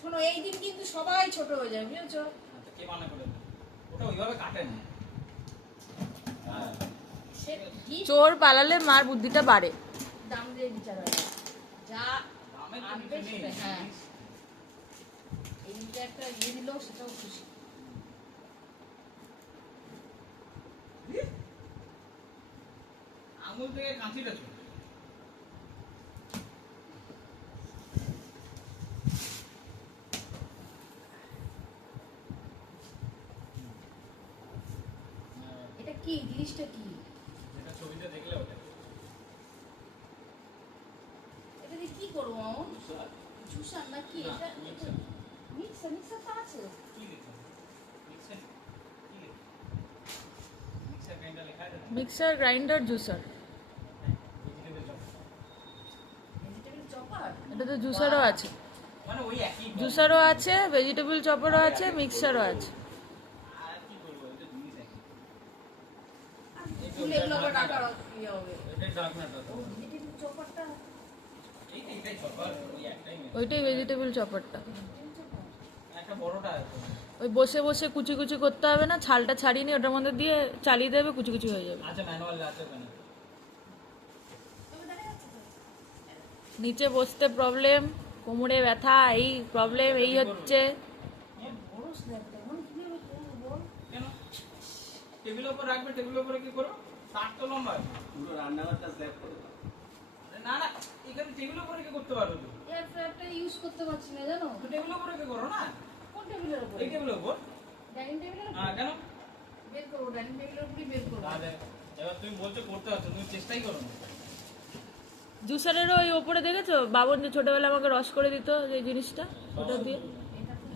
শোনো এই দিন কিন্তু সবাই ছোট হয়ে যাবে বুঝেছ? আচ্ছা, কে মানা করে ওটা ওইভাবে কাটে না। হ্যাঁ। চোর পালালে মার বুদ্ধিটা বাড়ে। দাম দিয়ে বিচার হয়। যা আনবে হ্যাঁ। এই একটা ইয়ে দিল সেটাও খুশি। আঙুল থেকে কাঁচিটা ছোট এটা কি? জিনিসটা কি? যেটা ছবিতে দেখলে ওটা। এটা দিয়ে কি করব মামন জুসার। না কি এটা মিক্সার মিক্সার তো আছে। কি লিখছে মিক্সার? কি লিখছে মিক্সার গ্রাইন্ডার লেখা আছে mixer grinder juicer vegetable chop vegetable chopper এটা তো জুসারও আছে। জুসারও আছে ভেজিটেবল চপারও আছে মিক্সারও আছে। ওইটাই ভেজিটেবল চপারটা। ওই বসে বসে কুচি কুচি করতে হবে না, ছালটা ছাড়িয়ে নিয়ে ওটার মধ্যে দিয়ে চালিয়ে দেবে, কুচি কুচি হয়ে যাবে। আছে ম্যানুয়াল আছে ওখানে তবে দেখা যাচ্ছে তো। নিচে বসতে প্রবলেম কোমরে ব্যথা এই প্রবলেম এই হচ্ছে। টেবিলের উপর রাখবে টেবিলের উপরে কি করো তার তো লম্বা পুরো রান্নাঘরটা স্ল্যাব করে না না এখানে টেবিলের উপরে কি করতে পারো তুমি? এয়ার ফ্রায়ারটা ইউজ করতে পারছি না জানো? তো টেবিলের উপরে কি করো না? কোন টেবিলের উপর? এই টেবিলের উপর। ডাইনিং টেবিলের হ্যাঁ কেন? বের করব ডাইনিং টেবিলের উপরই বের তাহলে এবার তুমি বলছো করতে পারছ তুমি চেষ্টাই করো না। জুসারেরও ওই ওপরে দেখেছ? বাবন যে ছোটবেলা আমাকে রস করে দিত যে জিনিসটা ওটা দিয়ে।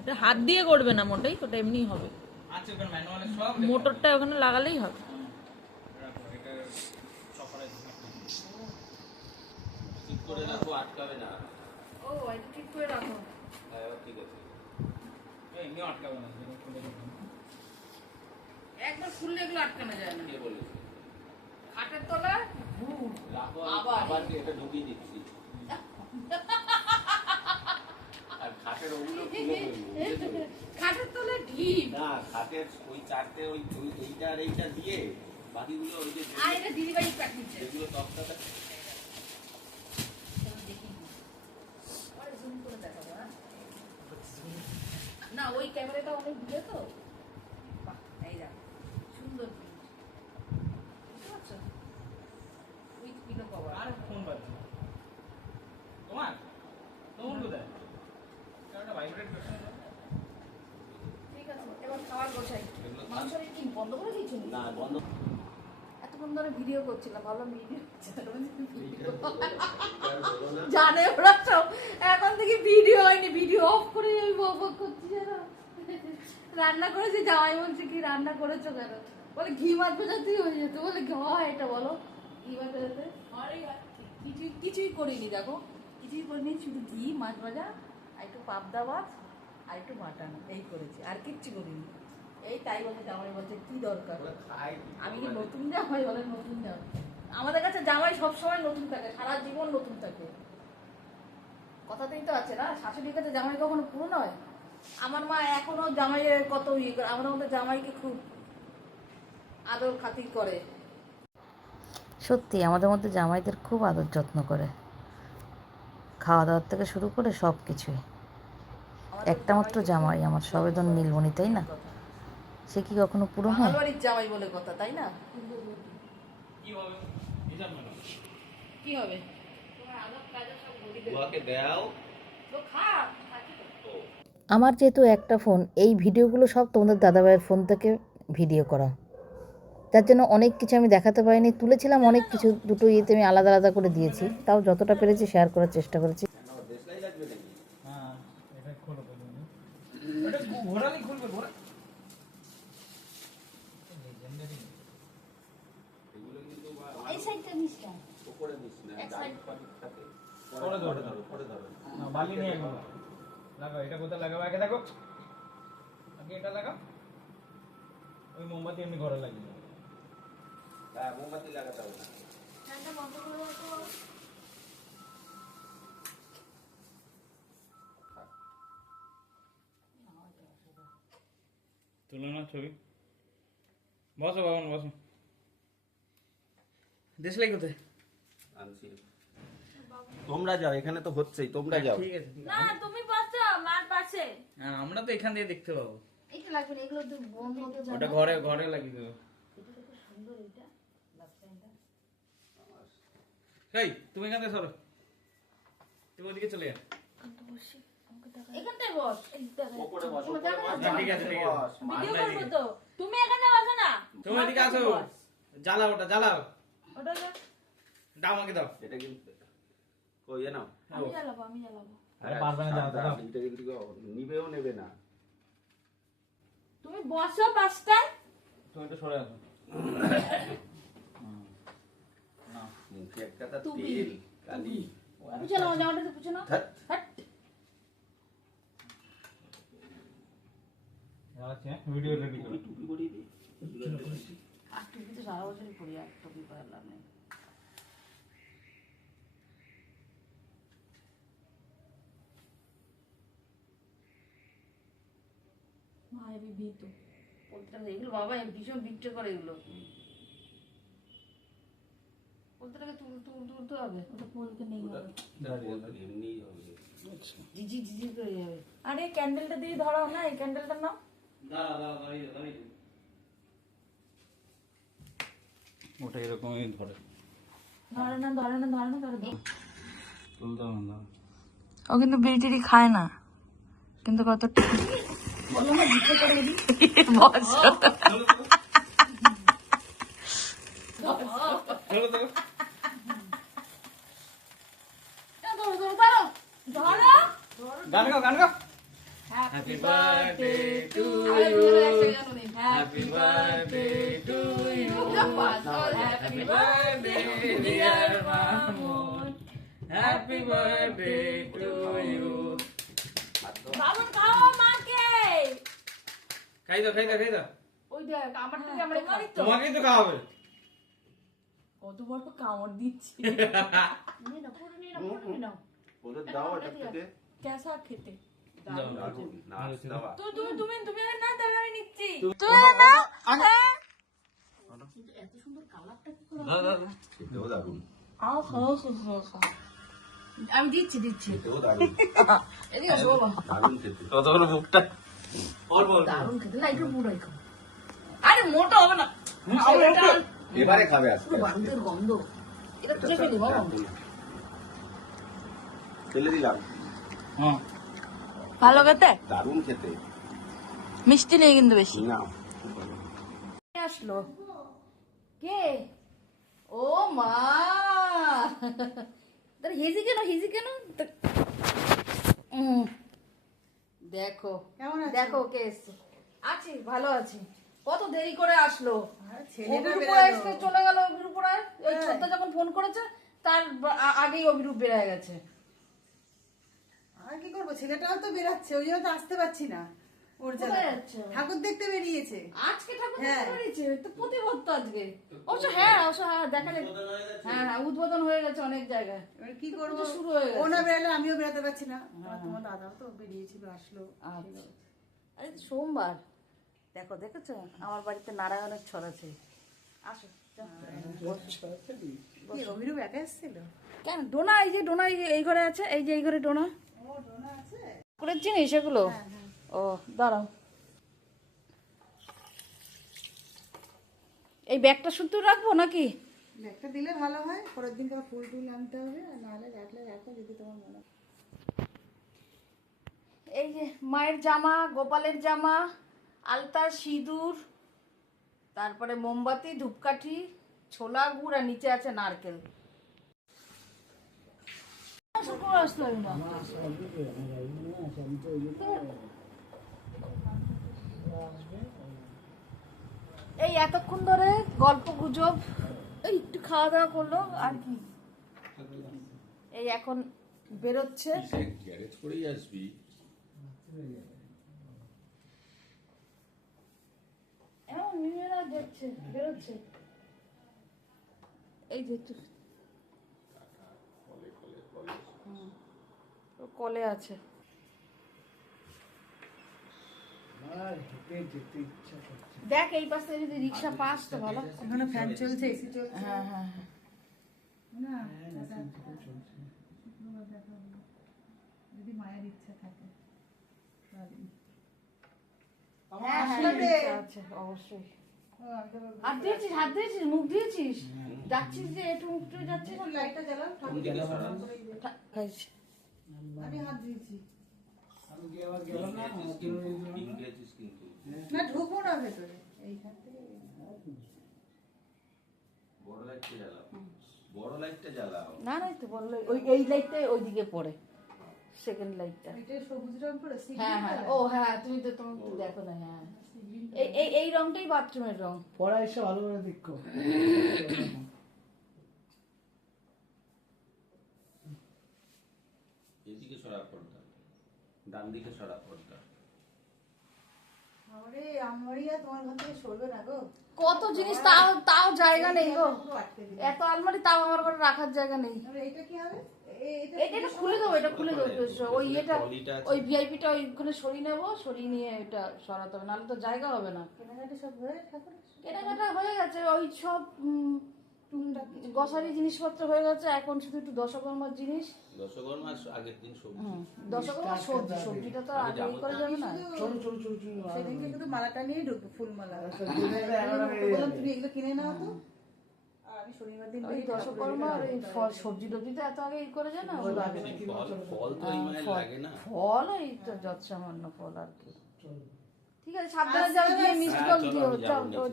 এটা হাত দিয়ে করবে না মোটেই ওটা এমনিই হবে। আছে ওখানে ম্যানুয়ালে সব মোটরটা ওখানে লাগালেই হবে। করে রাখো আটকাবে না। ও এটা ঠিক করে রাখো। হ্যাঁ ঠিক আছে। এমনি আটকাবে না খুলে রাখো। একবার খুললে এগুলো আটকানো যায় না। কে বলেছে? খাটের তলায়? আবার। এটা ঢুকিয়ে দিচ্ছি। আর খাটের ওগুলো খাটের তলায় ঢিপ। না খাটের ওই চারটে ওই এইটা আর এইটা দিয়ে বাকিগুলো ওই যে আর এটা দিদিবাড়ি তক্তাটা হ্যাঁ? না ওই ক্যামেরাটা অনেক দূরে তো বাহ, এই দেখো সুন্দর print। বুঝতে পারছ উইথ পিলো কভার আর ফোন বাজছে তোমার তোমার কোথায় একটা ভাইব্রেট করছে না? ঠিক আছে এবার খাবার গোছাই। মাংসের কি বন্ধ করে দিয়েছ না বন্ধ। এতক্ষণ ধরে ভিডিও করছিলাম ভাবলাম ভিডিও আর হলো না জানে ওরা সব এখন থেকে ভিডিও হয়নি ভিডিও অফ করে আমি বক বক করছি জানো? রান্না করেছি জামাই বলছে কি রান্না করেছ কেন? বলে ঘি মাছ ভাজাতেই হয়ে যেত বলে কি হয় এটা বলো। ঘি মাছ ভাজাতে কিছুই কিছুই করিনি দেখো। কিছুই করিনি শুধু ঘি মাছ ভাজা আর একটু পাবদা মাছ আর একটু মাটন এই করেছি। আর কিচ্ছু করিনি। এই তাই বলে জামাই বলছে কি দরকার? আমি কি নতুন জামাই বলে নতুন জামাই? আমাদের কাছে জামাই সবসময় নতুন থাকে সারা জীবন নতুন থাকে। কথাতেই তো আছে না শাশুড়ির কাছে জামাই কখনো পুরনো হয় আমার মা এখনও জামাইয়ের কত ইয়ে করে আমার মতো জামাইকে খুব আদর খাতির করে। সত্যি আমাদের মধ্যে জামাইদের খুব আদর যত্ন করে। খাওয়া দাওয়ার থেকে শুরু করে সব কিছুই একটা মাত্র জামাই আমার সবেদন নীলমণি তাই না? সে কি কখনো পুরো হয় জামাই বলে কথা তাই না? কি হবে? আমার যেহেতু একটা ফোন এই ভিডিওগুলো সব তোমাদের দাদাভাইয়ের ফোন থেকে ভিডিও করা। তার জন্য অনেক কিছু আমি দেখাতে পারিনি তুলেছিলাম অনেক কিছু দুটো ইয়েতে আমি আলাদা আলাদা করে দিয়েছি। তাও যতটা পেরেছি শেয়ার করার চেষ্টা করেছি কেন দেশলাই লাগবে নাকি হ্যাঁ এটা খোলো তো তুমি এটা ঘোরালি খুলবে ঘোরা Legendary। এগুলো কিন্তু বা- এই সাইডটা নিস না। উপরে নিস না এক ডাইট side ফাইট থাকে। পরে ধরো। পরে ধরো না, বালি নিয়ে এখন লাগাও এটা কোথায় লাগাবো? আগে দেখো। আগে এটা লাগাও। ওই মোমবাতি এমনি ঘরে লাগিয়ে। হ্যাঁ মোমবাতি লাগাতে হবে না। তুলো না ছবি বসো বাবন বসো দেশলাই কোথায় আনছি তোমরা যাও এখানে তো হচ্ছেই তোমরা যাও। ঠিক আছে না তুমি পাচ্ছ মার পাশে। হ্যাঁ আমরা তো এখান দিয়ে দেখতে পাবো। এটা লাগবে না এগুলো তো বন্ধ হতে ওটা ঘরে ঘরে লাগিয়ে দেবো। এই তুমি এখান থেকে সরো। তুমি ওদিকে চলে যাও। এখানটায় বস। ওপরে বস তোমার ওপরে দেখা বস, ঠিক আছে, ঠিক আছে। ভিডিও না তো। তুমি এখানে বসো না। তুমি এদিকে আসো। জ্বালাও ওটা জ্বালাও। ওটা দাও আমাকে দাও। এটা কিন্তু কই এ নাও। আমি জ্বালাবো আমি জ্বালাবো। আরে পারবে না, দাও। এটা কিন্তু নিবেও নেবে না। তুমি বসো পাঁচটায়। তুমি একটু সরে আসো। মুখে একটা তার তেল কালি। পুছে নাও জামাটা তো পুছে নাও। হাট যাচ্ছি ভিডিও রেডি করো টুপি পরিয়ে দিই আর টুপি তো সারা বছরই পরি আর টুপি পরার লাভ মা এবি ভীত বলতে এগুলো বাবা ভীষণ বিক্রি করে এগুলো বলতে তুল তুল তুলতে হবে ওটা বলতে নেই হবে করে যাবে আরে ক্যান্ডেলটা দিয়ে ধরাও না এই ক্যান্ডেলটা নাও দাঁড়া দাঁড়া দাঁড়িয়ে দাঁড়িয়ে ওটা এরকমই ধরে। ধরে না ধরে না ধরে না ধরে তুলতে হবে না। ও কিন্তু বিড়ি টিড়ি খায় না। কিন্তু কত চলো তো ধরো ধরো ধরো। ধরো। গান গাও গান গাও। হ্যাপি হ্যাপি বার্থডে টু আরে ধরো একটা গান নেই happy birthday to you happy birthday dear Mamun happy birthday to you Baban খাও মাকে। খাই দাও খাই দাও খাই দাও ওই দেখ আমার থেকে আমরা তোমারই তো। তোমাকেই তো খাওয়াবে। কত বড় কামড় দিচ্ছি। নিয়ে নাও পুরো নিয়ে নাও পুরো নিয়ে নাও। ওদের দাও এটা থেকে। কেসা খেতে। আমি দিচ্ছি দিচ্ছি। কত আরে মোটা হবে না। এবারে খাবে গন্ধ। এটা চেপে দিই বাবা। ফেলে দিলাম। হ্যাঁ। ভালো খেতে? দারুণ খেতে। মিষ্টি নেই কিন্তু বেশি। না। আসলো? কে? ও মা! তোর হেজি কেন? হেজি কেন? তো- উম, দেখো। দেখো কে এসছে। আছি ভালো আছি। কত দেরি করে আসলো? চলে গেল অভিরূপরা ওই ছোট্ট যখন ফোন করেছে তার আগেই অভিরূপ বেড়ে গেছে। আর কি করব? ছেলেটাও তো বেরাচ্ছে ওই জন্য তো আসতে পারছি না। ওর যাচ্ছে? ঠাকুর দেখতে বেরিয়েছে। আজকে ঠাকুর হ্যাঁ। দেখতে বেরিয়েছে তো প্রতিবদ তো আজকে। অবশ্য হ্যাঁ অবশ্য হ্যাঁ দেখা হ্যাঁ হ্যাঁ উদ্বোধন হয়ে গেছে অনেক জায়গায়। এবার কি করব? শুরু হয়ে ও গেছে না বেরালে আমিও বেরাতে পারছি না। তোমার দাদাও তো বেরিয়েছিল আসলো। আচ্ছা। আরে সোমবার। দেখো দেখেছ? আমার বাড়িতে নারায়ণের ছড় আছে। আসো। কি অভিরূপ কেন? ডোনা এই যে ডোনা এই যে এই ঘরে আছে এই যে এই ঘরে ডোনা। করে চিনিস এগুলো? ও দাঁড়াও। এই ব্যাগটা শুধু রাখব নাকি? একটা দিলে ভালো হয় পরের দিন তোমার ফুল টুল আনতে হবে আর নাহলে রাখলে রাখো যদি তোমার মনে এই যে মায়ের জামা গোপালের জামা আলতা সিঁদুর তারপরে মোমবাতি ধূপকাঠি ছোলা গুড় আর নিচে আছে নারকেল শুক্রবার আসতে হবে না। এই এতক্ষণ ধরে গল্প গুজব একটু খাওয়া দাওয়া করল, আর কি? এই এখন বেরোচ্ছে। গ্যারেজ করেই বেরোচ্ছে। এই যে একটু হুম, ও কলে আছে। দেখ এই পাশ থেকে যদি রিক্সা পাস তো ভালো। ওখানে ফ্যান চলছে। এসি চলছে। হ্যাঁ হ্যাঁ হ্যাঁ। না হবে। যদি মায়ের ইচ্ছা থাকে তাহলে। হ্যাঁ হ্যাঁ অবশ্যই দিয়েছিস হাত দিয়েছিস মুখ দিয়েছিস যাচ্ছিস যে একটু মুখ যাচ্ছিস লাইটটা জ্বালাও আমি হাত দিয়েছি। কিন্তু না? ঢুকবো না ভেতরে। এইখান থেকে বড় লাইটটা জ্বালাও। বড় লাইটটা জ্বালাও। না না এই তো বলল ওই এই লাইটটা ওইদিকে পড়ে সেকেন্ড লাইটটা। এটা সবুজ রং করে হ্যাঁ হ্যাঁ ও হ্যাঁ তুমি তো তুমি তো দেখো না হ্যাঁ এই এই এই রংটাই বাথরুমের রং। পড়া এসে ভালো করে দেখো এদিকে সরা পর্দা ডান দিকে সরা পর্দা আরে আমারিয়া তোমার ঘর থেকে না গো। কত জিনিস তাও তাও জায়গা নেই গো। এত আলমারি তাও আমার ঘরে রাখার জায়গা নেই। এটা কি হবে? এটা খুলে দেবো এটা খুলে দেবো ওই এটা। ওই ভিআইপিটা ওইখানে সরিয়ে নেব সরিয়ে নিয়ে এটা সরাতে হবে। নাহলে তো জায়গা হবে না। কেনাকাটি সব হয়ে কেনাকাটা হয়ে গেছে ওই সব টুকটাক গসারি জিনিসপত্র হয়ে গেছে এখন শুধু একটু দশকর্মার জিনিস। দশকর্মার আগের দিন সবজি। দশকর্মার সবজি সবজিটা তো আর আগে ই করে যাবে না। চলো চলো চলো চলো সেদিনকে কিন্তু মালাটা নিয়ে ঢুকবো ফুল মালা আচ্ছা। তুমি এগুলো কিনে নাও তো। শনিবার দিন ওই দশকর্মা আর এই ফল সবজি টবজি তো এত আগে ই করে যায় না? ফল ফল তো এই মায়ের লাগে না। ফল ওই তো যত সামান্য ফল আর কি। ঠিক আছে সাবধানে গিয়ে হ্যাঁ, কল দিও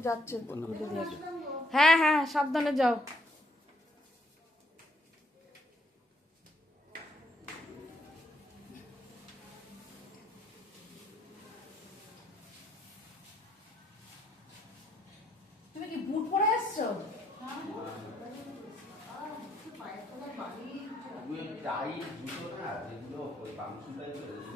যাচ্ছে। হ্যাঁ হ্যাঁ সাবধানে যাও। তুমি কি বুট পরে জুতো না যেগুলো ওই টাইপের